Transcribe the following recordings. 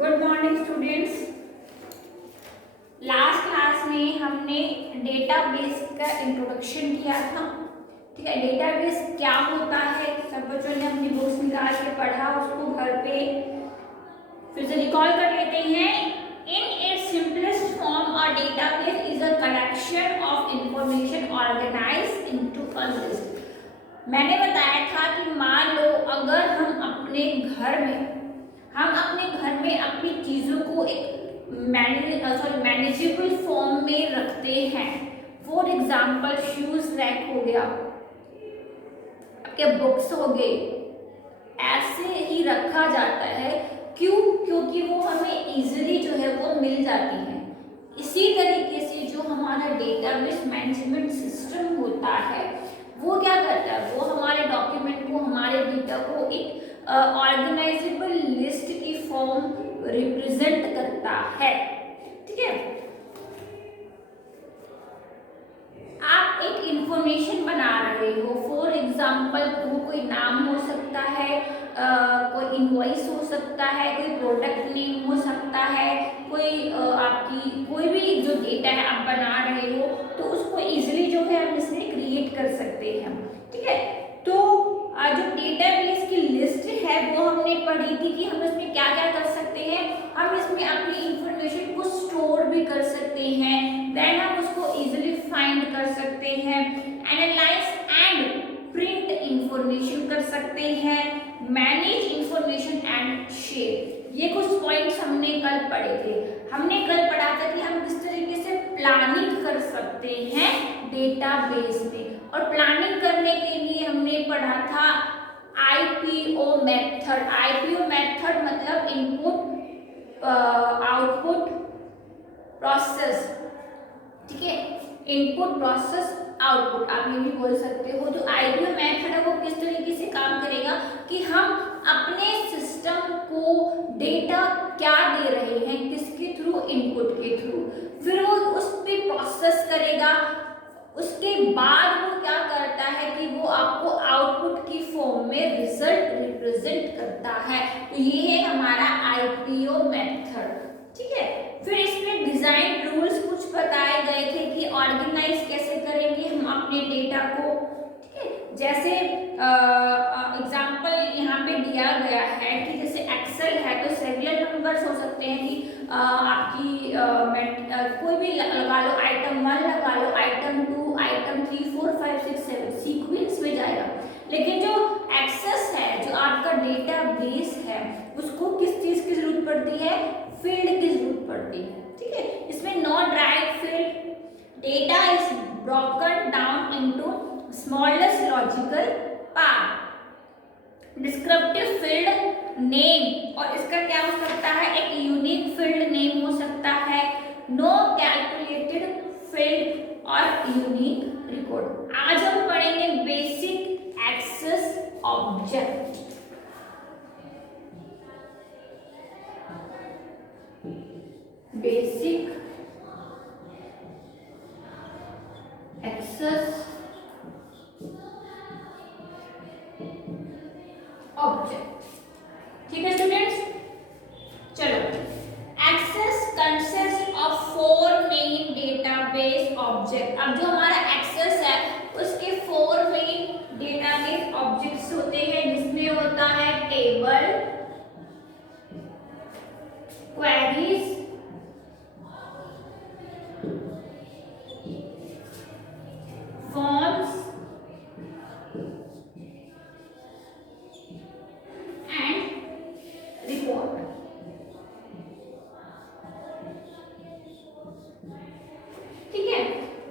Good morning students. Last class में हमने database का इंट्रोडक्शन किया था। ठीक है, डेटाबेस क्या होता है सब बच्चों ने अपनी बुक्स निकाल के पढ़ा, उसको घर पे फिर से रिकॉल कर लेते हैं। In its simplest form a database is a collection of information organised into a list. मैंने बताया था कि मान लो अगर हम अपने घर में अपनी चीजों को एक मैनेजेबल फॉर्म में रखते हैं। फॉर एग्जाम्पल शूज रैक हो गया, आपके बुक्स हो गए, ऐसे ही रखा जाता है। क्यों? क्योंकि वो हमें इजीली जो है वो मिल जाती है। इसी तरीके से जो हमारा डेटाबेस मैनेजमेंट सिस्टम होता है वो क्या करता है, वो हमारे डॉक्यूमेंट को, हमारे डेटा को एक ऑर्गेनाइजेबल लिस्ट की फॉर्म रिप्रेजेंट करता है। ठीक है, आप एक इंफॉर्मेशन बना रहे हो, फॉर एग्जांपल वो कोई नाम हो सकता है, कोई इनवॉइस हो सकता है, कोई प्रोडक्ट नेम हो सकता है, कोई आपकी कोई भी जो डेटा है आप बना रहे हो तो उसको इजीली जो है हम इसमें क्रिएट कर सकते हैं। ठीक है, तो जो डेटाबेस की लिस्ट है वो हमने पढ़ी थी कि हम इसमें क्या क्या कर सकते हैं। हम इसमें अपनी इंफॉर्मेशन को स्टोर भी कर सकते हैं, देन हम उसको इजीली फाइंड कर सकते हैं, एनालाइज एंड प्रिंट इंफॉर्मेशन कर सकते हैं, मैनेज इंफॉर्मेशन एंड शेयर। ये कुछ पॉइंट्स हमने कल पढ़े थे। हमने कल पढ़ा था कि हम किस तरीके से प्लानिंग कर सकते हैं डेटाबेस में, और प्लानिंग करने के लिए हमने पढ़ा था आईपीओ मेथड। आईपीओ मेथड मतलब इनपुट आउटपुट प्रोसेस। ठीक है, इनपुट प्रोसेस आउटपुट आप ये भी बोल सकते हो। जो आईपीओ मेथड है वो किस तरीके से काम करेगा कि हम अपने सिस्टम को डेटा क्या दे रहे हैं, किसके थ्रू, इनपुट के थ्रू, फिर वो उस पर प्रोसेस करेगा। उसके बाद वो क्या करता है कि वो आपको आउटपुट की फॉर्म में रिजल्ट रिप्रेजेंट करता है। तो ये है हमारा आईपीओ मेथड। ठीक है, फिर इसमें डिजाइन रूल्स कुछ बताए गए थे कि ऑर्गेनाइज कैसे करेंगे हम अपने डेटा को। ठीक है, जैसे एग्जांपल यहाँ पे दिया गया है कि जैसे एक्सेल है तो सेरियल नंबर्स हो सकते हैं कि आपकी कोई भी लगा लो, आइटम 1 लगा लो, आइटम 2, आइटम 3, 4, 5, 6, 7 सीक्वेंस में जाएगा। लेकिन जो एक्सेस है, जो आपका डेटा बेस है, उसको किस चीज की जरूरत पड़ती है, फील्ड की जरूरत पड़ती है। ठीक है, इसमें not drive field, data is broken down into smallest logical part, descriptive field name, और इसका क्या हो सकता है, एक यूनिक फील्ड नेम हो सकता है, नो कैलकुलेटेड फील्ड और यूनिक रिकॉर्ड। आज हम पढ़ेंगे basic access object. Basic access object. ठीक है स्टूडेंट्स, चलो। Access consist of 4 main database object. अब जो हमारा एक्सेस है उसके 4 मेन डेटाबेस ऑब्जेक्ट्स होते हैं, जिसमें होता है table, queries, forms and report. ठीक है,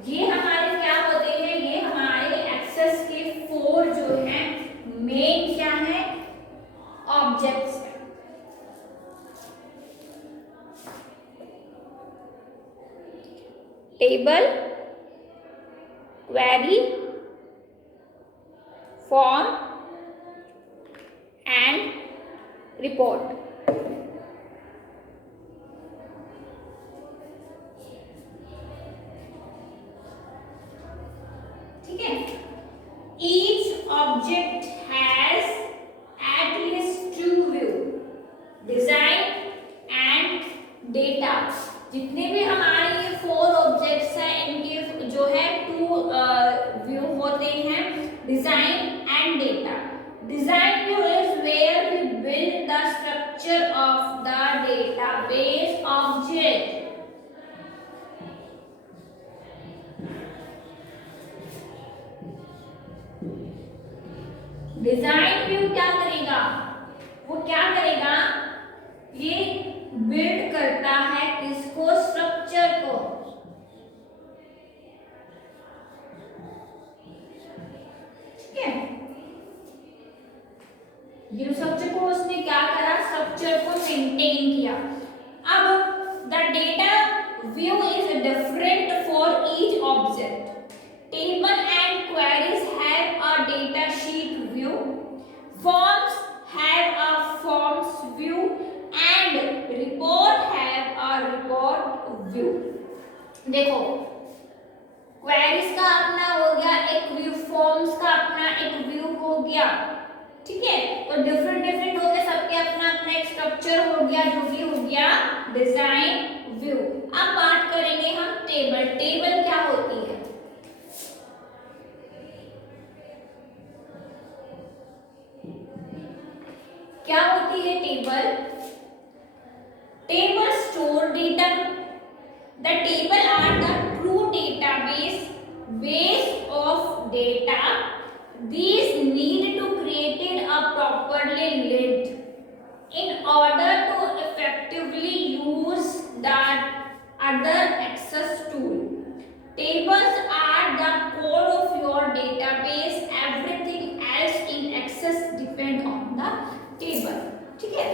ये हमारे क्या होते हैं, ये हमारे एक्सेस के 4 जो हैं मेन क्या है, ऑब्जेक्ट्स है। Table, query, form and report. ठीक है, each object has at least 2 view, design data, जितने भी हमारे ये 4 ऑब्जेक्ट्स हैं इनके जो है 2 व्यू होते हैं, design and data. Design view is where we build the structure of the database object. Design view क्या करेगा, वो क्या करेगा, ये बिल्ड करता है किसको, स्ट्रक्चर को। ठीक है, ये स्ट्रक्चर को उसने क्या करा, स्ट्रक्चर को मेंटेन किया। अब the data view is different for each object. Table and queries have a data sheet view, forms have a forms view and report have a report view। देखो, queries का अपना हो गया एक व्यू, फॉर्म्स का अपना एक व्यू हो गया, ठीक है, तो डिफरेंट डिफरेंट हो गए, सबके अपना अपना एक स्ट्रक्चर हो गया, जो भी हो गया डिजाइन व्यू। अब बात करेंगे हम टेबल। टेबल क्या होती है, क्या होती है table? Table store data. The table are the true database base of data. These need to create a properly linked in order to effectively use that other access tool. Tables are the core of your database. Everything else in access depend on the table. ठीक है,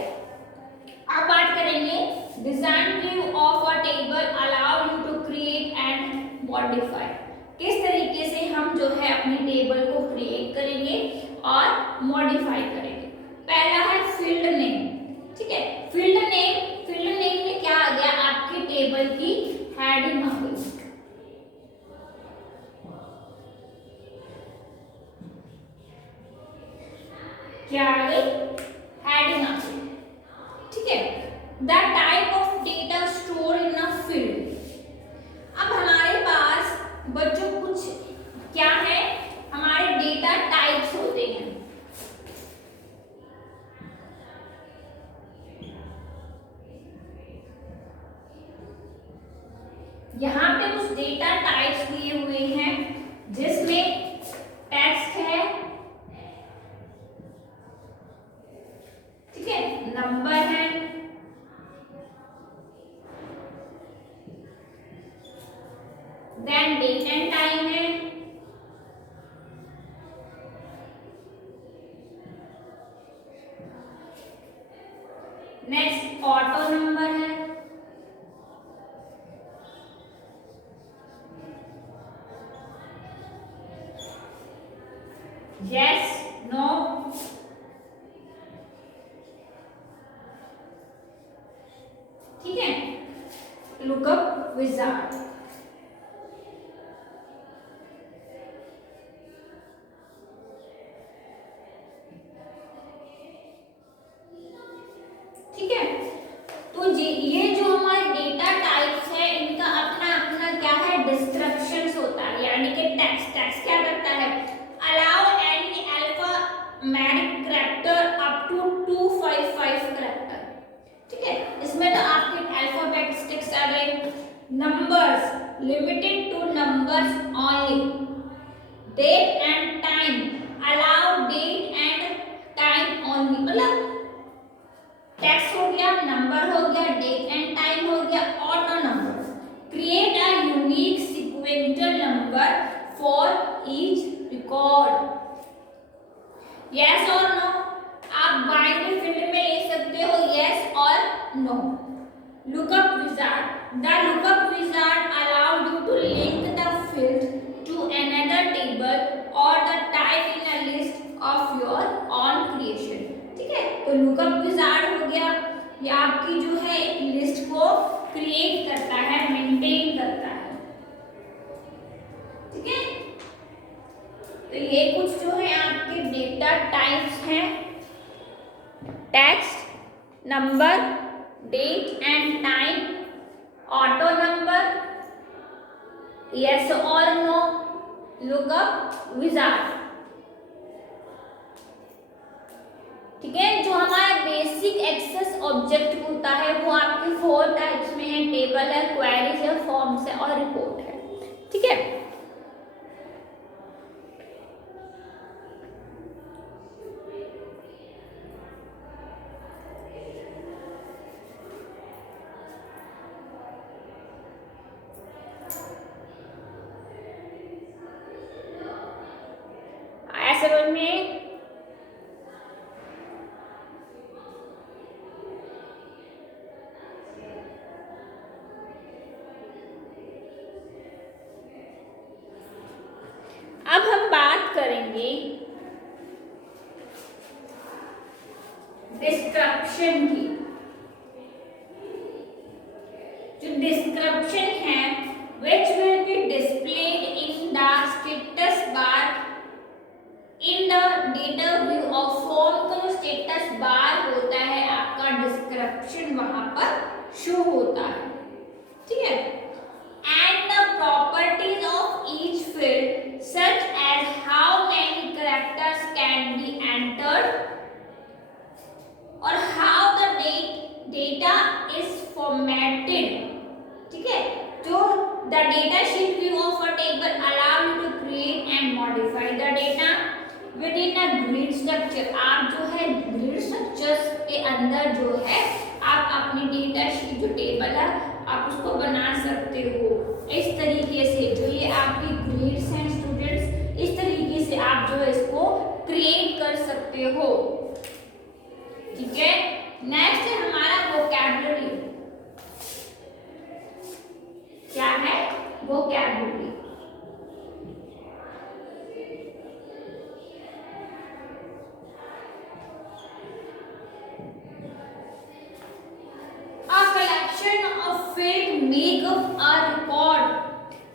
अब बात करेंगे design view of a table allow you to create and modify. किस तरीके से हम जो है अपनी टेबल को क्रिएट करेंगे और मॉडिफाई करेंगे। पहला है फील्ड नेम। ठीक है, फील्ड नेम में क्या आ गया, आपकी टेबल की हेडिंग आ गई। क्या आ गई, हेडिंग आ गई। ठीक है, the type of data store in a field. अब हमारे पास बच्चों कुछ क्या है, हमारे डेटा टाइप्स होते हैं। यहाँ पे कुछ डेटा टाइप्स दिए हुए हैं जिसमें टेक्स्ट है, ठीक है, नंबर है, देन डेट एंड टाइम है, नेक्स्ट ऑटो नंबर है, यस नो, ठीक है, लुकअप विजार्ड। ठीक है, तो ये जो हमारे डेटा टाइप्स है इनका अपना अपना क्या है, डिस्क्रिप्शंस होता है, यानी कि टेक्स्ट क्या करता है, allow any alphanumeric character up to 255 character. ठीक है, इसमें तो आपके अल्फाबेटिक्स आ गए, numbers limited to numbers only, date and time allow date and time only, मतलब टेक्स्ट हो गया, नंबर हो गया, डेट एंड टाइम हो गया, auto number, create a unique sequential number for each record, yes और नो। आप बाइनरी फील्ड में ले सकते हो यस और no. Lookup wizard, the lookup wizard allow you to link the field to another table और the type in a list of your own creation. ठीक है, तो लुकअप विजार्ड हो गया, ये आपकी जो है एक लिस्ट को क्रिएट करता है, मेंटेन करता है। ठीक है, तो ये कुछ जो है आपके डेटा टाइप्स हैं, text, number, date and time, auto number, yes or no, lookup, wizard। ठीक है, जो हमारा बेसिक एक्सेस ऑब्जेक्ट होता है वो आपके 4 टाइप्स में है, टेबल है, क्वेरीज है, फॉर्म्स है और रिपोर्ट है। ठीक है, ऐसे समझ में। अब हम बात करेंगे डिस्क्रिप्शन की। जो डिस्क्रिप्शन है which will be displayed in the status bar in the data view of form। का जो स्टेटस बार होता है आपका डिस्क्रिप्शन वहां पर शो होता है। ठीक है, and the properties of each field such as how many characters can be entered or how the data is formatted। ठीक है, जो the data sheet view of a table allow you to create and modify the data within a grid structure। आप जो है grid structures के अंदर जो है आप अपनी डेटा शीट जो टेबल है आप उसको बना सकते हो इस तरीके से। जो ये आपकी ग्रिड्स हैं स्टूडेंट्स, इस तरीके से आप जो है इसको क्रिएट कर सकते हो। ठीक है, नेक्स्ट है हमारा वोकैबुलरी। क्या है? Vocabulary. A collection of field make up a record।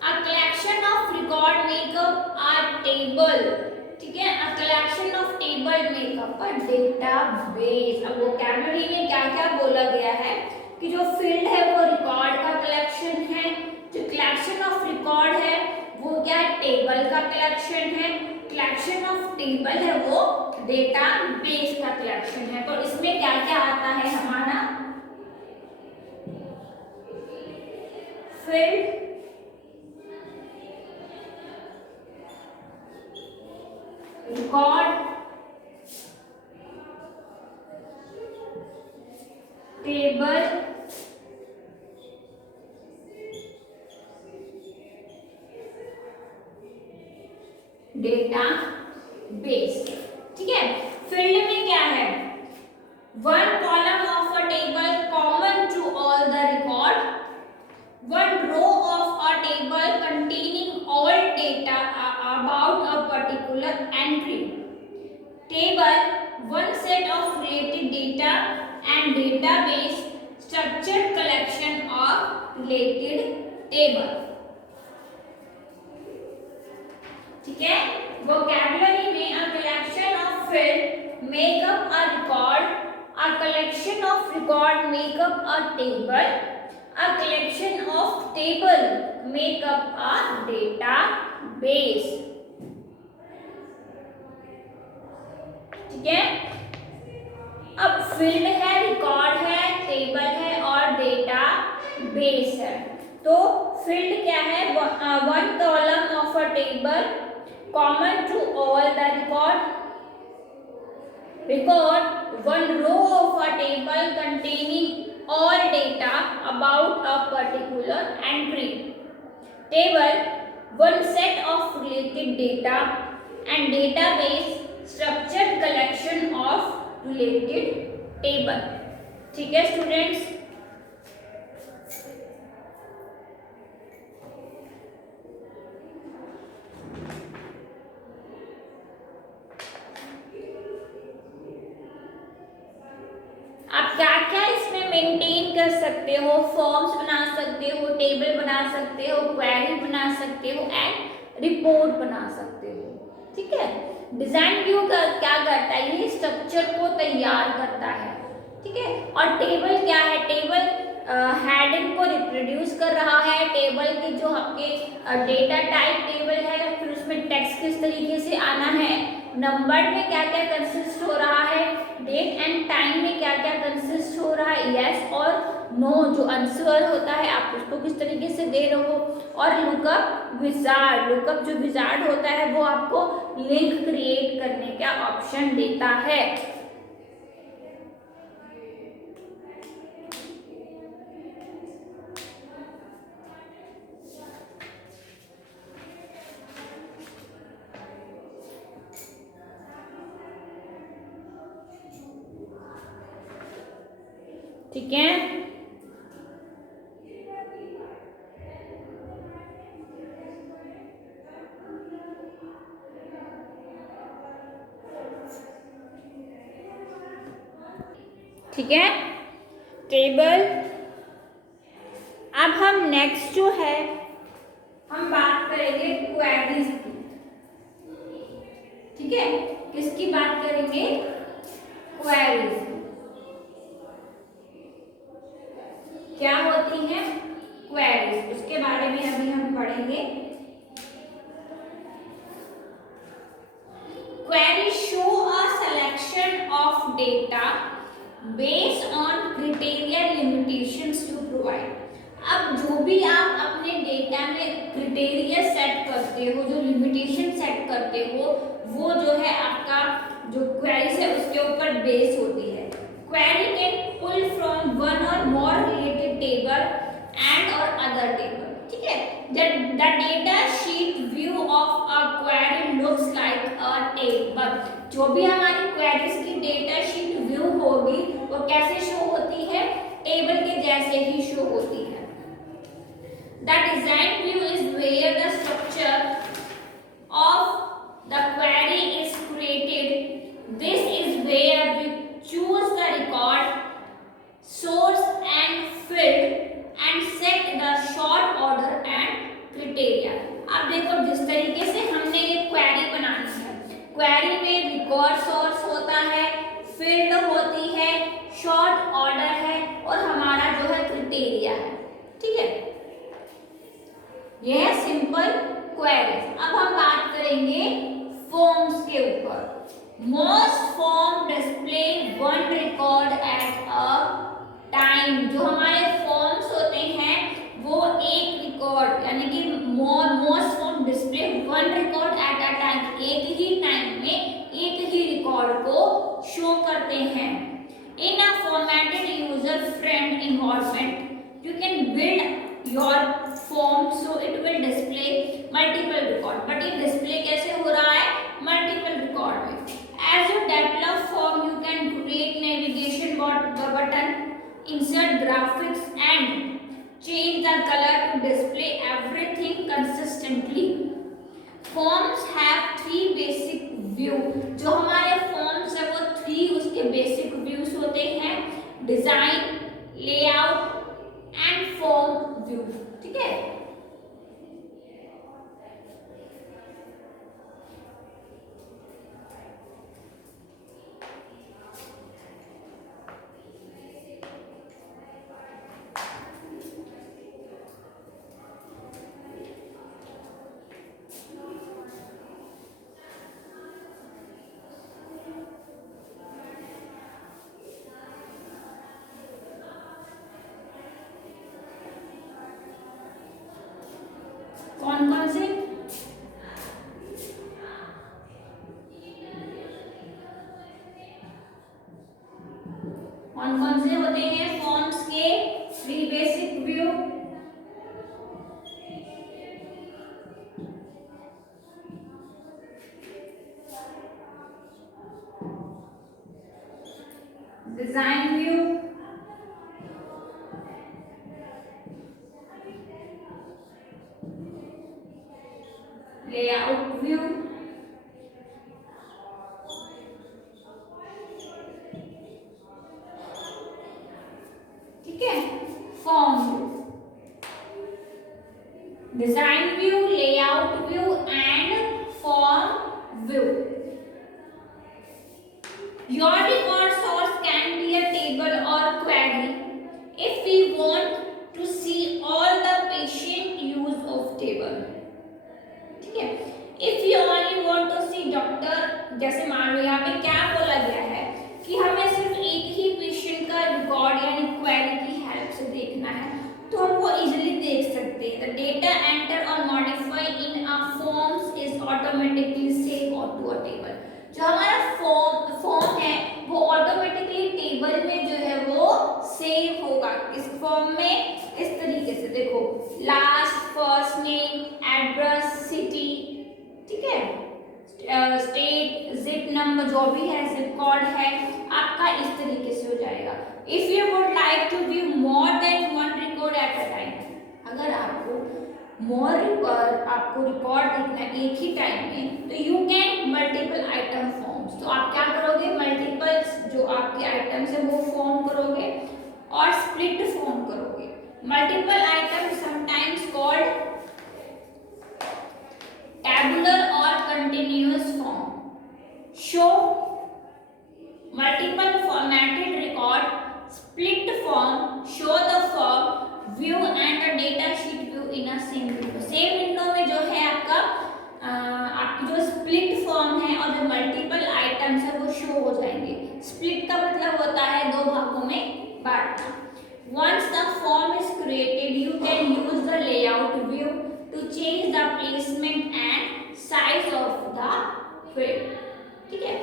A collection of record make up a table। ठीक है, a collection of table make up a database। अब वोकैबुलरी में क्या क्या बोला गया है कि जो फील्ड है वो रिकॉर्ड का कलेक्शन है, जो कलेक्शन ऑफ रिकॉर्ड है वो क्या है? टेबल का कलेक्शन है, कलेक्शन ऑफ टेबल है वो डेटाबेस का कलेक्शन है। तो इसमें क्या क्या आता है हमारा? Field, record, table, database. ठीक है, फील्ड में क्या है? One column of a table common to all the record, one row of a table containing all data about a particular entry, table, one set of related data and database, structured collection of related table। ठीक है, vocabulary में a collection of field make up a record, a collection of record make up a table, a collection of table make up a database। ठीक है, अब field है, record है, table है और डेटा बेस है। तो फील्ड क्या है? One column of a table common to all the record, one row of a table containing all data about a particular entry, table, one set of related data and database, structured collection of related table। ठीक है students, आप क्या क्या इसमें maintain कर सकते हो? Forms बना सकते हो, टेबल बना सकते हो, क्वेरी बना सकते हो एंड रिपोर्ट बना सकते हो। ठीक है, डिजाइन व्यू का क्या करता है? ये स्ट्रक्चर को तैयार करता है। ठीक ठीक है। और टेबल क्या है, टेबल हेडिंग को रिप्रोड्यूस कर रहा है, टेबल के जो आपके डेटा टाइप टेबल है, फिर उसमें टेक्स्ट किस तरीके से आना है, नंबर में क्या क्या कंसिस्ट हो रहा है, डेट एंड टाइम में क्या क्या कंसिस्ट हो रहा है, यस और नो जो आंसर होता है आप उसको किस तरीके से दे रहे हो, और लुकअप विजार्ड, लुकअप जो विजार्ड होता है वो आपको लिंक क्रिएट करने का ऑप्शन देता है। ठीक है, ठीक है टेबल। अब हम नेक्स्ट जो है हम बात करेंगे क्वेरीज की, ठीक है, किसकी बात करेंगे, क्वेरीज। क्या होती हैं क्वेरीज, उसके बारे में अभी हम पढ़ेंगे। Query show a selection of data based on criteria limitations to provide. अब जो भी आप अपने डेटा में क्राइटेरिया सेट करते हो, जो लिमिटेशन सेट करते हो, वो जो है आपका जो क्वेरीज है उसके ऊपर बेस होती है। Query can pull from one or more related table and or other table, ठीक है। The datasheet view of a query looks like a table. जो भी हमारी क्वेरीज की डेटा शीट व्यू होगी वो कैसे शो होती है, टेबल के जैसे ही शो होती है। The design view is where the structure of the query is created. This is where we choose the record, source and field and set the sort order and criteria. अब देखो जिस तरीके से हमने ये क्वेरी बनानी है, क्वेरी में रिकॉर्ड सोर्स होता है, फील्ड होती है, शॉर्ट ऑर्डर है और हमारा जो है क्राइटेरिया है, ठीक है। यह है सिंपल क्वेरीज। अब हम बात करेंगे फॉर्म्स के ऊपर। Most form display one record at a time. जो हमारे फॉर्म्स होते हैं वो एक रिकॉर्ड यानी कि most form display one record at a time, एक ही टाइम में एक ही रिकॉर्ड को शो करते हैं। In a formatted user friend environment you can build your form so it will display multiple record, but ये display कैसे हो रहा है, multiple record में। as you develop form you can create navigation button, insert graphics and change the color to display everything consistently. forms have three basic view। जो हमारे forms है वो three उसके basic views होते हैं, design, layout and form view, ठीक है। कौन कौन से, कौन कौन से होते हैं फॉर्म्स के three basic view. Design view, layout view, ठीक है, form view. Design view, layout view and form view. Your record source can be a table table. जो हमारा फॉर्म है वो ऑटोमेटिकली टेबल में जो है वो सेव होगा। इस फॉर्म में इस तरीके से देखो, last, first name, address, city, ठीक है, स्टेट, जिप नंबर जो भी है, जिप कोड है आपका, इस तरीके से हो जाएगा। If you would like to view more than one record at a time, अगर आपको आपको रिकॉर्ड देखना है एक ही टाइम में, तो you can multiple item forms, तो आप क्या करोगे, मल्टीपल्स जो आपके आइटम्स है वो फॉर्म करोगे और स्प्लिट फॉर्म करोगे। Multiple item sometimes called tabular or continuous form, show multiple formatted record, split form, show the form, view and the data sheet view in a same window। Same window में जो है आपकी जो split form है और जो multiple items है वो शो हो जाएंगे। स्प्लिट का मतलब होता है दो भागों में बांटना। Once the form is created, you can use the layout view to change the placement and size of the field, ठीक है।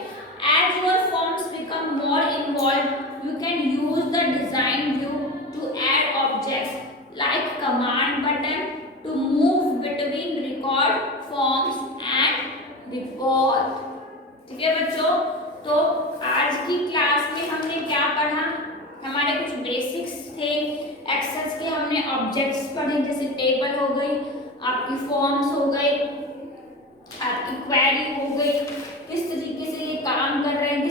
As your forms become more involved, you can use the design view to add objects like command button to move between record forms and record, ठीक है बच्चों। तो आज की class में हमने क्या पढ़ा, हमारे कुछ बेसिक्स थे एक्सेल के, हमने ऑब्जेक्ट्स पढ़े जैसे टेबल हो गई, आपकी फॉर्म्स हो गए, आपकी क्वेरी हो गई, किस तरीके से ये काम कर रहे थे